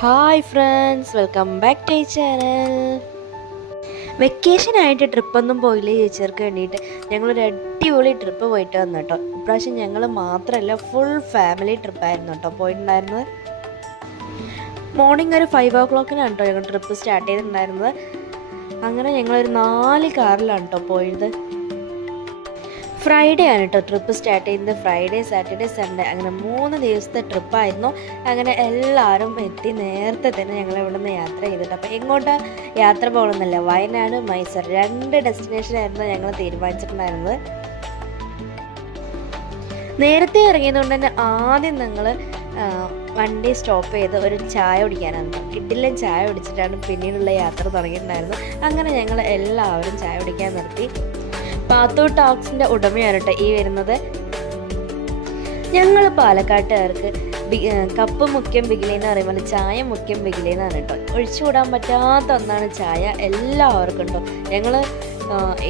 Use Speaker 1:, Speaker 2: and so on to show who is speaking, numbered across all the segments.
Speaker 1: Hi friends welcome back to ഈ channel vacation വെക്കേഷനായിട്ട് ട്രിപ്പൊന്നും പോയില്ലേ ചേച്ചിയർക്ക് വേണ്ടിയിട്ട്? ഞങ്ങളൊരു അടിപൊളി ട്രിപ്പ് പോയിട്ട് വന്നു കേട്ടോ ഇപ്രാവശ്യം ഞങ്ങൾ മാത്രമല്ല ഫുൾ ഫാമിലി ട്രിപ്പായിരുന്നു കേട്ടോ. പോയിട്ടുണ്ടായിരുന്നത്. മോർണിംഗ് ഒരു ഫൈവ് ഓ ക്ലോക്കിനാണ് കേട്ടോ ഞങ്ങൾ ട്രിപ്പ് സ്റ്റാർട്ട് ചെയ്തിട്ടുണ്ടായിരുന്നത്. അങ്ങനെ ഞങ്ങളൊരു നാല് കാറിലാണ് കേട്ടോ പോയത്. ഫ്രൈഡേ ആണ് കേട്ടോ ട്രിപ്പ് സ്റ്റാർട്ട് ചെയ്യുന്നത്. ഫ്രൈഡേ സാറ്റർഡേ സൺഡേ അങ്ങനെ മൂന്ന് ദിവസത്തെ ട്രിപ്പായിരുന്നു അങ്ങനെ എല്ലാവരും എത്തി നേരത്തെ തന്നെ ഞങ്ങൾ ഇവിടെ നിന്ന് യാത്ര ചെയ്തിട്ട്. അപ്പോൾ എങ്ങോട്ടാ യാത്ര പോകണമെന്നല്ല വയനാട് മൈസൂർ. രണ്ട് ഡെസ്റ്റിനേഷനായിരുന്നു ഞങ്ങൾ തീരുമാനിച്ചിട്ടുണ്ടായിരുന്നത്. നേരത്തെ ഇറങ്ങിയതുകൊണ്ട് തന്നെ ആദ്യം ഞങ്ങൾ വണ്ടി സ്റ്റോപ്പ് ചെയ്ത് ഒരു ചായ കുടിക്കാനാണ് കിട്ടില്ല ചായ കുടിച്ചിട്ടാണ് പിന്നീടുള്ള യാത്ര തുടങ്ങിയിട്ടുണ്ടായിരുന്നത്. അങ്ങനെ ഞങ്ങൾ എല്ലാവരും ചായ കുടിക്കാൻ നിർത്തി. പാത്തൂർ ടോക്സിന്റെ ഉടമയാണ് കേട്ടോ ഈ വരുന്നത്. ഞങ്ങൾ പാലക്കാട്ടുകാർക്ക് കപ്പ് മുഖ്യം ബിഗിലി എന്ന് പറയുമ്പോൾ ചായ മുഖ്യം ബിഗിലി എന്നാണ് കേട്ടോ ഒഴിച്ചുകൂടാൻ പറ്റാത്ത ഒന്നാണ് ചായ. എല്ലാവർക്കും കേട്ടോ ഞങ്ങൾ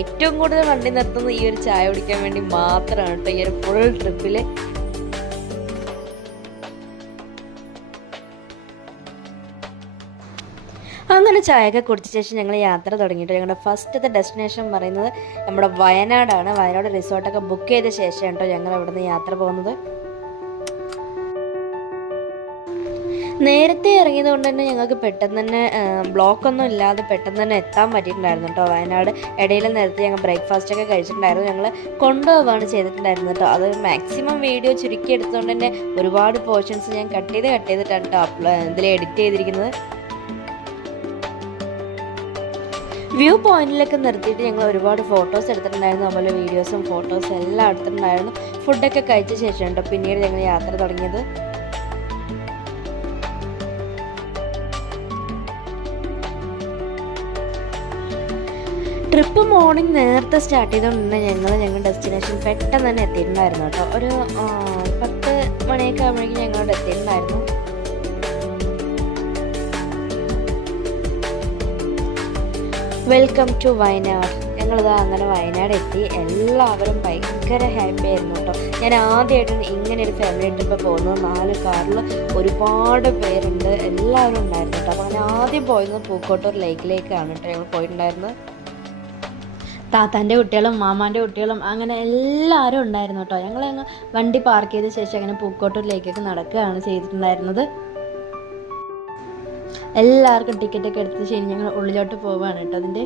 Speaker 1: ഏറ്റവും കൂടുതൽ വണ്ടി നിർത്തുന്നത് ഈ ഒരു ചായ കുടിക്കാൻ വേണ്ടി മാത്രമാണ് കേട്ടോ. ഈ ഒരു ഫുൾ ട്രിപ്പിൽ ചായയൊക്കെ കുടിച്ച ശേഷം ഞങ്ങൾ യാത്ര തുടങ്ങിയിട്ട്. ഞങ്ങളുടെ ഫസ്റ്റത്തെ ഡെസ്റ്റിനേഷൻ പറയുന്നത് നമ്മുടെ വയനാടാണ്. വയനാട് റിസോർട്ടൊക്കെ ബുക്ക് ചെയ്ത ശേഷം കേട്ടോ ഞങ്ങൾ അവിടെ നിന്ന് യാത്ര പോകുന്നത്. നേരത്തെ ഇറങ്ങിയത് കൊണ്ട് തന്നെ ഞങ്ങൾക്ക് പെട്ടെന്ന് തന്നെ ബ്ലോക്ക് ഒന്നും ഇല്ലാതെ പെട്ടെന്ന് തന്നെ എത്താൻ പറ്റിയിട്ടുണ്ടായിരുന്നു കേട്ടോ. വയനാട് ഇടയിൽ നേരത്തെ ഞങ്ങൾ ബ്രേക്ക്ഫാസ്റ്റ് ഒക്കെ കഴിച്ചിട്ടുണ്ടായിരുന്നു. ഞങ്ങൾ കൊണ്ടുപോവാണ് ചെയ്തിട്ടുണ്ടായിരുന്നത് കേട്ടോ. അത് മാക്സിമം വീഡിയോ ചുരുക്കി എടുത്തുകൊണ്ട് തന്നെ ഒരുപാട് പോർഷൻസ് ഞാൻ കട്ട് ചെയ്ത് കട്ട് ചെയ്തിട്ടാണ് കേട്ടോ ഇതിൽ എഡിറ്റ് ചെയ്തിരിക്കുന്നത്. വ്യൂ പോയിന്റിലൊക്കെ നിർത്തിയിട്ട് ഞങ്ങൾ ഒരുപാട് ഫോട്ടോസ് എടുത്തിട്ടുണ്ടായിരുന്നു. അതുപോലെ വീഡിയോസും ഫോട്ടോസും എല്ലാം എടുത്തിട്ടുണ്ടായിരുന്നു. ഫുഡൊക്കെ കഴിച്ച ശേഷം കേട്ടോ പിന്നീട് ഞങ്ങൾ യാത്ര തുടങ്ങിയത്. ട്രിപ്പ് മോർണിംഗ് നേരത്തെ സ്റ്റാർട്ട് ചെയ്തുകൊണ്ട് ഞങ്ങൾ ഞങ്ങളുടെ ഡെസ്റ്റിനേഷൻ പെട്ടെന്ന് തന്നെ എത്തിയിട്ടുണ്ടായിരുന്നു കേട്ടോ. ഒരു പത്ത് മണിയൊക്കെ ആകുമ്പോഴേക്കും ഞങ്ങളോട് എത്തിയിട്ടുണ്ടായിരുന്നു. വെൽക്കം ടു വയനാട് ഞങ്ങളിതാ അങ്ങനെ വയനാട് എത്തി എല്ലാവരും ഭയങ്കര ഹാപ്പി ആയിരുന്നു കേട്ടോ ഞാൻ ആദ്യമായിട്ടാണ് ഇങ്ങനെ ഒരു ഫാമിലി ട്രിപ്പ് പോകുന്നത്. നാല് കാറിൽ ഒരുപാട് പേരുണ്ട്. എല്ലാവരും ഉണ്ടായിരുന്നു കേട്ടോ അപ്പോൾ അങ്ങനെ ആദ്യം പോയത് പൂക്കോട്ടൂർ ലേക്കിലേക്കാണ് കേട്ടോ ഞങ്ങൾ പോയിട്ടുണ്ടായിരുന്നത്. താത്താന്റെ കുട്ടികളും മാമാന്റെ കുട്ടികളും അങ്ങനെ എല്ലാവരും ഉണ്ടായിരുന്നു കേട്ടോ ഞങ്ങൾ വണ്ടി പാർക്ക് ചെയ്ത ശേഷം അങ്ങനെ പൂക്കോട്ടൂരിലേക്കൊക്കെ നടക്കുകയാണ് ചെയ്തിട്ടുണ്ടായിരുന്നത്. എല്ലാവർക്കും ടിക്കറ്റൊക്കെ എടുത്ത ശരി ഞങ്ങൾ ഉള്ളിലോട്ട് പോവുകയാണ് കേട്ടോ അതിന്റെ.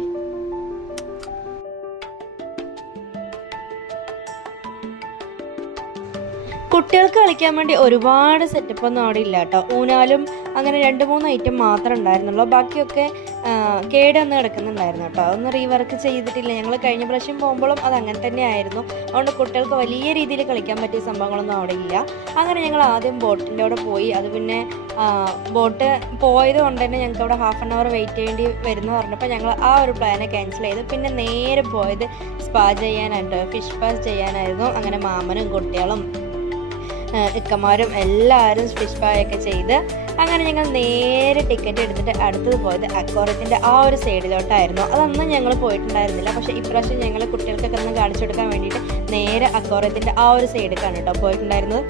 Speaker 1: കുട്ടികൾക്ക് കളിക്കാൻ വേണ്ടി ഒരുപാട് സെറ്റപ്പ് ഒന്നും അവിടെ ഇല്ല കേട്ടോ. ഊനാലും അങ്ങനെ രണ്ട് മൂന്ന് ഐറ്റം മാത്രമേ ഉണ്ടായിരുന്നുള്ളൂ. ബാക്കിയൊക്കെ ആ, വന്ന് കിടക്കുന്നുണ്ടായിരുന്നു കേട്ടോ. അതൊന്നും റീവർക്ക് ചെയ്തിട്ടില്ല. ഞങ്ങൾ കഴിഞ്ഞ പ്രാവശ്യം പോകുമ്പോഴും അത് അങ്ങനെ തന്നെ ആയിരുന്നു അതുകൊണ്ട് കുട്ടികൾക്ക് വലിയ രീതിയിൽ കളിക്കാൻ പറ്റിയ സംഭവങ്ങളൊന്നും അവിടെ ഇല്ല. അങ്ങനെ ഞങ്ങൾ ആദ്യം ബോട്ടിന്റെ അവിടെ പോയി. അത് പിന്നെ ബോട്ട് പോയത് കൊണ്ട് തന്നെ ഞങ്ങൾക്ക് അവിടെ ഹാഫ് ആൻ അവർ വെയിറ്റ് ചെയ്യേണ്ടി വരുന്നു പറഞ്ഞപ്പോൾ ഞങ്ങൾ ആ ഒരു പ്ലാനെ ക്യാൻസൽ ചെയ്തു. പിന്നെ നേരെ പോയത് സ്പാ ചെയ്യാനായിട്ട് ഫിഷ് പാസ് ചെയ്യാനായിരുന്നു. അങ്ങനെ മാമനും കുട്ടികളും ഇക്കമാരും എല്ലാവരും ഫിഷ് പായൊക്കെ ചെയ്ത് അങ്ങനെ ഞങ്ങൾ നേരെ ടിക്കറ്റ് എടുത്തിട്ട് അടുത്തത് പോയത് അക്വാറത്തിന്റെ ആ ഒരു സൈഡിലോട്ടായിരുന്നു അതൊന്നും ഞങ്ങൾ പോയിട്ടുണ്ടായിരുന്നില്ല. പക്ഷേ ഇപ്രാവശ്യം ഞങ്ങൾ കുട്ടികൾക്കൊക്കെ ഒന്ന് കാണിച്ചു കൊടുക്കാൻ വേണ്ടിയിട്ട് നേരെ അക്വാറത്തിന്റെ ആ ഒരു സൈഡിലേക്കാണ് കേട്ടോ പോയിട്ടുണ്ടായിരുന്നത്.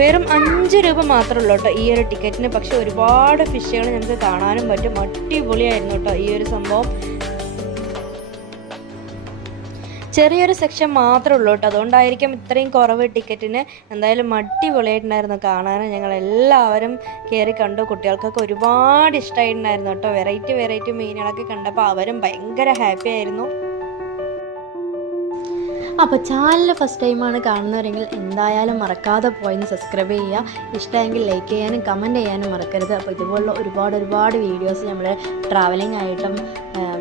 Speaker 1: വെറും അഞ്ച് രൂപ മാത്രമേ ഉള്ളൂ കേട്ടോ ഈ ഒരു ടിക്കറ്റിന് പക്ഷെ ഒരുപാട് ഫിഷുകൾ നമുക്ക് കാണാനും പറ്റും. അടിപൊളിയായിരുന്നു കേട്ടോ ഈ ഒരു സംഭവം. ചെറിയൊരു സെക്ഷൻ മാത്രമേ ഉള്ളൂ കേട്ടോ. അതുകൊണ്ടായിരിക്കും ഇത്രയും കുറവ് ടിക്കറ്റിന്. എന്തായാലും അടിപൊളിയായിട്ടുണ്ടായിരുന്നു. കാണാൻ ഞങ്ങൾ എല്ലാവരും കയറി കണ്ടു. കുട്ടികൾക്കൊക്കെ ഒരുപാട് ഇഷ്ടമായിട്ടുണ്ടായിരുന്നു കേട്ടോ. വെറൈറ്റി വെറൈറ്റി മീനുകളൊക്കെ കണ്ടപ്പോൾ അവരും ഭയങ്കര ഹാപ്പി ആയിരുന്നു. അപ്പോൾ ചാനൽ ഫസ്റ്റ് ടൈമാണ് കാണുന്നവരെങ്കിൽ എന്തായാലും മറക്കാതെ പോയി സബ്സ്ക്രൈബ് ചെയ്യുക. ഇഷ്ടമെങ്കിൽ ലൈക്ക് ചെയ്യാനും കമന്റ് ചെയ്യാനും മറക്കരുത്. അപ്പോൾ ഇതുപോലുള്ള ഒരുപാട് ഒരുപാട് വീഡിയോസ് നമ്മൾ ട്രാവലിംഗ് ആയിട്ടും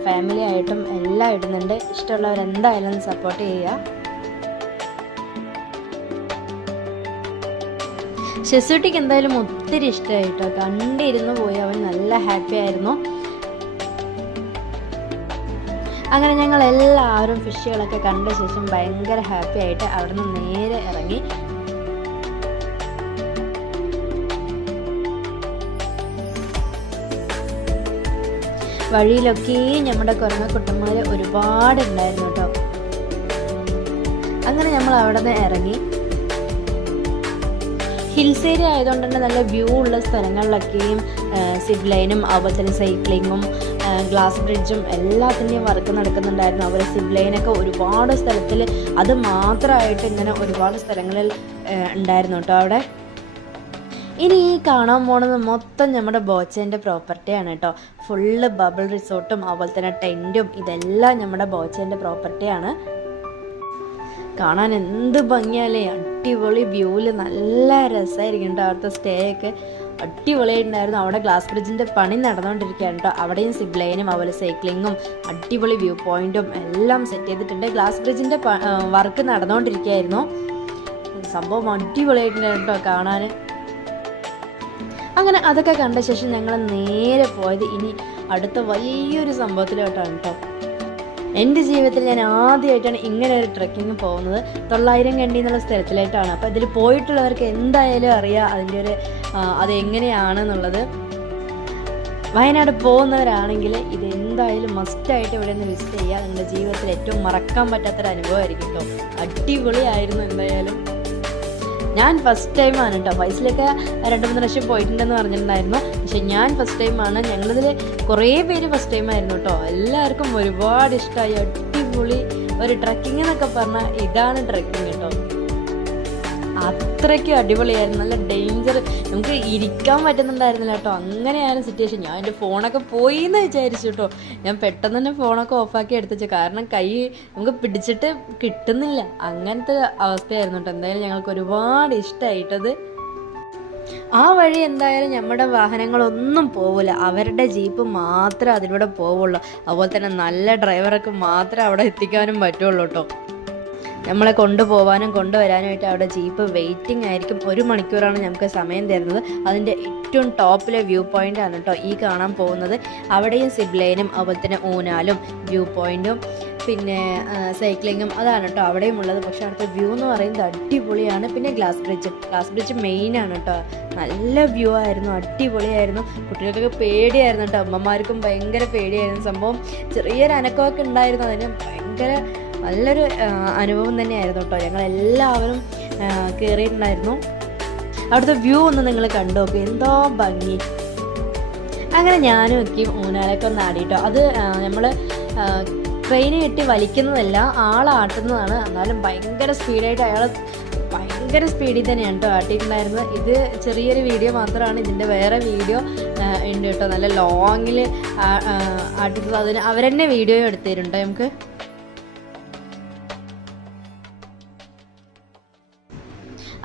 Speaker 1: ഫാമിലി ആയിട്ടും എല്ലാം ഇടുന്നുണ്ട്. ഇഷ്ടമുള്ളവർ എന്തായാലും സപ്പോർട്ട് ചെയ്യുക. ശശുട്ടിക്ക് എന്തായാലും ഒത്തിരി ഇഷ്ടമായിട്ടോ? കണ്ടിരുന്നു പോയി. അവൻ നല്ല ഹാപ്പി ആയിരുന്നു. അങ്ങനെ ഞങ്ങൾ എല്ലാവരും ഫിഷുകളൊക്കെ കണ്ട ശേഷം ഭയങ്കര ഹാപ്പി ആയിട്ട് അവിടെ നിന്ന് നേരെ ഇറങ്ങി. വഴിയിലൊക്കെ നമ്മുടെ കുരങ്ങക്കുട്ടന്മാർ ഒരുപാട് ഉണ്ടായിരുന്നു കേട്ടോ അങ്ങനെ നമ്മൾ അവിടെ നിന്ന് ഇറങ്ങി ഹിൽസ് ഏരിയ ആയതുകൊണ്ട് തന്നെ നല്ല വ്യൂ ഉള്ള സ്ഥലങ്ങളിലൊക്കെയും സിബ് ലൈനും അതുപോലെ തന്നെ സൈക്ലിങ്ങും ഗ്ലാസ് ബ്രിഡ്ജും എല്ലാത്തിന്റെയും വർക്ക് നടക്കുന്നുണ്ടായിരുന്നു. അവർ സിബ് ലൈനൊക്കെ ഒരുപാട് സ്ഥലത്തിൽ അത് മാത്രമായിട്ട് ഇങ്ങനെ ഒരുപാട് സ്ഥലങ്ങളിൽ ഉണ്ടായിരുന്നു കേട്ടോ അവിടെ. ഇനി ഈ കാണാൻ പോണത് മൊത്തം നമ്മുടെ ബോച്ചേന്റെ പ്രോപ്പർട്ടിയാണ് കേട്ടോ ഫുള്ള് ബബിൾ റിസോർട്ടും അതുപോലെ തന്നെ ടെന്റും ഇതെല്ലാം നമ്മുടെ ബോച്ചേന്റെ പ്രോപ്പർട്ടിയാണ് കാണാൻ എന്ത് ഭംഗിയാലേ അടിപൊളി വ്യൂവിൽ നല്ല രസമായിരിക്കും കേട്ടോ അവിടുത്തെ സ്റ്റേ ഒക്കെ. അടിപൊളിയായിട്ടുണ്ടായിരുന്നു. അവിടെ ഗ്ലാസ് ബ്രിഡ്ജിന്റെ പണി നടന്നുകൊണ്ടിരിക്കുകയാണ് കേട്ടോ അവിടെയും സിഗ്ലൈനും അതുപോലെ സൈക്ലിങ്ങും അടിപൊളി വ്യൂ പോയിന്റും എല്ലാം സെറ്റ് ചെയ്തിട്ടുണ്ട്. ഗ്ലാസ് ബ്രിഡ്ജിന്റെ വർക്ക് നടന്നുകൊണ്ടിരിക്കുകയായിരുന്നു സംഭവം അടിപൊളിയായിട്ടുണ്ടായിരുന്നു കേട്ടോ കാണാൻ അങ്ങനെ അതൊക്കെ കണ്ട ശേഷം ഞങ്ങൾ നേരെ പോയത് ഇനി അടുത്ത വലിയൊരു സംഭവത്തിലോട്ടാണ് കേട്ടോ എന്റെ ജീവിതത്തിൽ ഞാൻ ആദ്യമായിട്ടാണ് ഇങ്ങനെ ഒരു ട്രക്കിങ് പോകുന്നത്. തൊള്ളായിരം കണ്ടി എന്നുള്ള സ്ഥലത്തിലായിട്ടാണ് അപ്പോൾ ഇതിൽ പോയിട്ടുള്ളവർക്ക് എന്തായാലും അറിയാം അതിന്റെ ഒരു അത് എങ്ങനെയാണെന്നുള്ളത്. വയനാട് പോകുന്നവരാണെങ്കിൽ ഇത് എന്തായാലും മസ്റ്റായിട്ട് ഇവിടെ നിന്ന് വിസിറ്റ് ചെയ്യുക. നിങ്ങളുടെ ജീവിതത്തിൽ ഏറ്റവും മറക്കാൻ പറ്റാത്തൊരു അനുഭവമായിരിക്കും കേട്ടോ അടിപൊളിയായിരുന്നു എന്തായാലും. ഞാൻ ഫസ്റ്റ് ടൈമാണ് കേട്ടോ വയസ്സിലൊക്കെ രണ്ട് മൂന്ന് പ്രാവശ്യം പോയിട്ടുണ്ടെന്ന് പറഞ്ഞിട്ടുണ്ടായിരുന്നു. പക്ഷെ ഞാൻ ഫസ്റ്റ് ടൈമാണ് ഞങ്ങളിതിൽ കുറേ പേര് ഫസ്റ്റ് ടൈം ആയിരുന്നു കേട്ടോ എല്ലാവർക്കും ഒരുപാട് ഇഷ്ടമായി. അടിപൊളി ഒരു ട്രക്കിംഗ് എന്നൊക്കെ പറഞ്ഞാൽ ഇതാണ് ട്രക്കിംഗ് കേട്ടോ അത്രയ്ക്കും അടിപൊളിയായിരുന്നു. നല്ല ഡേഞ്ചർ നമുക്ക് ഇരിക്കാൻ പറ്റുന്നുണ്ടായിരുന്നില്ല കേട്ടോ. അങ്ങനെയാണ് സിറ്റുവേഷൻ ഞാൻ എന്റെ ഫോണൊക്കെ പോയി എന്ന് വിചാരിച്ചു കേട്ടോ. ഞാൻ പെട്ടെന്ന് തന്നെ ഫോണൊക്കെ ഓഫാക്കി എടുത്തുവെച്ചു. കാരണം കൈ നമുക്ക് പിടിച്ചിട്ട് കിട്ടുന്നില്ല. അങ്ങനത്തെ അവസ്ഥയായിരുന്നു കേട്ടോ. എന്തായാലും ഞങ്ങൾക്ക് ഒരുപാട് ഇഷ്ടമായിട്ടത്. ആ വഴി എന്തായാലും നമ്മുടെ വാഹനങ്ങളൊന്നും പോവില്ല. അവരുടെ ജീപ്പ് മാത്രമേ അതിലൂടെ പോവുള്ളൂ. അതുപോലെ തന്നെ നല്ല ഡ്രൈവർക്ക് മാത്രമേ അവിടെ എത്തിക്കാനും പറ്റുള്ളൂ കേട്ടോ. നമ്മളെ കൊണ്ടുപോകാനും കൊണ്ടുവരാനുമായിട്ട് അവിടെ ജീപ്പ് വെയിറ്റിംഗ് ആയിരിക്കും. ഒരു മണിക്കൂറാണ് നമുക്ക് സമയം തരുന്നത്. അതിന്റെ ഏറ്റവും ടോപ്പിലെ വ്യൂ പോയിന്റ് ആണ് കേട്ടോ ഈ കാണാൻ പോകുന്നത്. അവിടെയും സിബ്ലൈനും അതുപോലെ തന്നെ ഊനാലും വ്യൂ പോയിന്റും പിന്നെ സൈക്ലിങ്ങും അതാണ് കേട്ടോ അവിടെയും ഉള്ളത്. പക്ഷെ അവിടുത്തെ വ്യൂ എന്ന് പറയുന്നത് അടിപൊളിയാണ്. പിന്നെ ഗ്ലാസ് ബ്രിഡ്ജ് ഗ്ലാസ് ബ്രിഡ്ജ് മെയിനാണ് കേട്ടോ നല്ല വ്യൂ ആയിരുന്നു അടിപൊളിയായിരുന്നു. കുട്ടികൾക്കൊക്കെ പേടിയായിരുന്നു കേട്ടോ അമ്മമാർക്കും ഭയങ്കര പേടിയായിരുന്നു. സംഭവം ചെറിയൊരു അനക്കമൊക്കെ ഉണ്ടായിരുന്നു. അതിന് ഭയങ്കര നല്ലൊരു അനുഭവം തന്നെയായിരുന്നു കേട്ടോ. ഞങ്ങൾ എല്ലാവരും കയറിയിട്ടുണ്ടായിരുന്നു അവിടുത്തെ വ്യൂ ഒന്ന് നിങ്ങൾ കണ്ടു? നോക്കും എന്തോ ഭംഗി. അങ്ങനെ ഞാനും ഒക്കെ ഊനാലൊക്കെ ഒന്ന് ആടിയിട്ടോ അത് നമ്മൾ ട്രെയിൻ കെട്ടി വലിക്കുന്നതല്ല ആളാട്ടുന്നതാണ് എന്നാലും ഭയങ്കര സ്പീഡായിട്ട് അയാൾ ഭയങ്കര സ്പീഡിൽ തന്നെയാണ് കേട്ടോ ആട്ടിയിട്ടുണ്ടായിരുന്നത്. ഇത് ചെറിയൊരു വീഡിയോ മാത്രമാണ്. ഇതിന്റെ വേറെ വീഡിയോ ഉണ്ട് കേട്ടോ. നല്ല ലോങ്ങിൽ ആട്ടിട്ടുള്ളത്. അതിന് അവരെന്നെ വീഡിയോ എടുത്തിട്ടുണ്ടോ നമുക്ക്.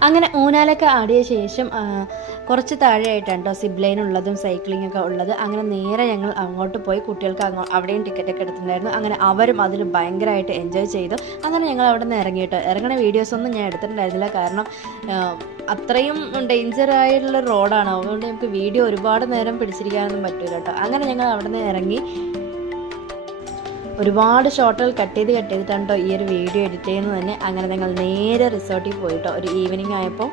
Speaker 1: അങ്ങനെ ഊനാലൊക്കെ ആടിയ ശേഷം കുറച്ച് താഴെയായിട്ടാണ് കേട്ടോ സിബ് ലൈൻ ഉള്ളതും സൈക്ലിംഗ് ഒക്കെ ഉള്ളത്. അങ്ങനെ നേരെ ഞങ്ങൾ അങ്ങോട്ട് പോയി കുട്ടികൾക്ക് അങ്ങോ അവിടെയും ടിക്കറ്റ് ഒക്കെ എടുത്തിട്ടുണ്ടായിരുന്നു. അങ്ങനെ അവരും അതിൽ ഭയങ്കരമായിട്ട് എൻജോയ് ചെയ്തു. അങ്ങനെ ഞങ്ങൾ അവിടെ നിന്ന് ഇറങ്ങി കേട്ടോ ഇറങ്ങുന്ന വീഡിയോസ് ഒന്നും ഞാൻ എടുത്തിട്ടുണ്ടായിരുന്നില്ല. കാരണം അത്രയും ഡേഞ്ചർ ആയിട്ടുള്ള റോഡാണ് അതുകൊണ്ട് നമുക്ക് വീഡിയോ ഒരുപാട് നേരം പിടിച്ചിരിക്കാനൊന്നും പറ്റില്ല കേട്ടോ അങ്ങനെ ഞങ്ങൾ അവിടെ നിന്ന് ഇറങ്ങി ഒരുപാട് ഷോട്ടുകൾ കട്ട് ചെയ്ത് കട്ട് ചെയ്തിട്ടാണ് കേട്ടോ ഈ ഒരു വീഡിയോ എഡിറ്റ് ചെയ്യുന്നത് തന്നെ. അങ്ങനെ ഞങ്ങൾ നേരെ റിസോർട്ടിൽ പോയിട്ടോ ഒരു ഈവനിങ് ആയപ്പോൾ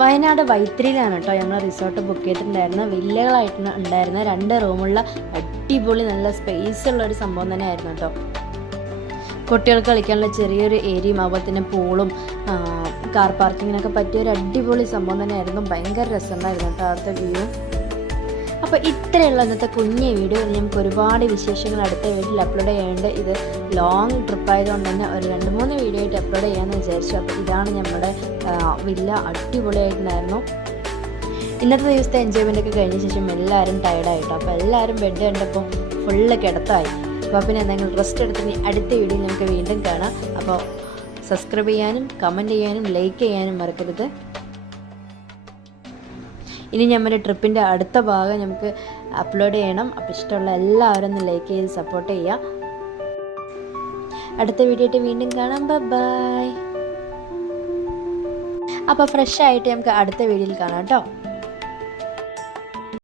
Speaker 1: വയനാട് വൈത്തിരിയിലാണ് കേട്ടോ ഞങ്ങൾ റിസോർട്ട് ബുക്ക് ചെയ്തിട്ടുണ്ടായിരുന്നത്. വില്ലകളായിട്ടാണ് ഉണ്ടായിരുന്ന രണ്ട് റൂമുള്ള അടിപൊളി നല്ല സ്പേസ് ഉള്ള ഒരു സംഭവം തന്നെയായിരുന്നു കേട്ടോ കുട്ടികൾക്ക് കളിക്കാനുള്ള ചെറിയൊരു ഏരിയയും അതുപോലെ തന്നെ പൂളും കാർ പാർക്കിങ്ങിനൊക്കെ പറ്റിയ ഒരു അടിപൊളി സംഭവം തന്നെയായിരുന്നു. ഭയങ്കര രസമുണ്ടായിരുന്നു കേട്ടോ അവിടുത്തെ വ്യൂ അപ്പോൾ ഇത്രയുള്ള ഇന്നത്തെ കുഞ്ഞ് വീഡിയോ നമുക്ക് ഒരുപാട് വിശേഷങ്ങൾ അടുത്ത വീട്ടിൽ അപ്ലോഡ് ചെയ്യേണ്ട ഇത് ലോങ് ട്രിപ്പ് ആയതുകൊണ്ട് തന്നെ ഒരു രണ്ട് മൂന്ന് വീഡിയോ ആയിട്ട് അപ്ലോഡ് ചെയ്യാമെന്ന് വിചാരിച്ചു. അപ്പോൾ ഇതാണ് നമ്മുടെ വില്ല അടിപൊളിയായിട്ടുണ്ടായിരുന്നു. ഇന്നത്തെ ദിവസത്തെ എൻജോയ്മെന്റ് ഒക്കെ കഴിഞ്ഞ ശേഷം എല്ലാവരും ടയർഡായിട്ടോ അപ്പോൾ എല്ലാവരും ബെഡ് കണ്ടപ്പോൾ ഫുള്ള് കിടത്തായി അപ്പോൾ പിന്നെ എന്തെങ്കിലും റെസ്റ്റ് എടുത്തിട്ട് അടുത്ത വീഡിയോ നമുക്ക് വീണ്ടും കാണാം. അപ്പോൾ സബ്സ്ക്രൈബ് ചെയ്യാനും കമന്റ് ചെയ്യാനും ലൈക്ക് ചെയ്യാനും മറക്കരുത്. ഇനി നമ്മുടെ ട്രിപ്പിന്റെ അടുത്ത ഭാഗം നമുക്ക് അപ്ലോഡ് ചെയ്യണം. അപ്പോൾ ഇഷ്ടമുള്ള എല്ലാവരും ഒന്ന് ലൈക്ക് ചെയ്ത് സപ്പോർട്ട് ചെയ്യുക അടുത്ത വീഡിയോ ആയിട്ട് വീണ്ടും കാണാം. ബൈ അപ്പോൾ ഫ്രഷ് ആയിട്ട് നമുക്ക് അടുത്ത വീഡിയോയിൽ കാണാം കേട്ടോ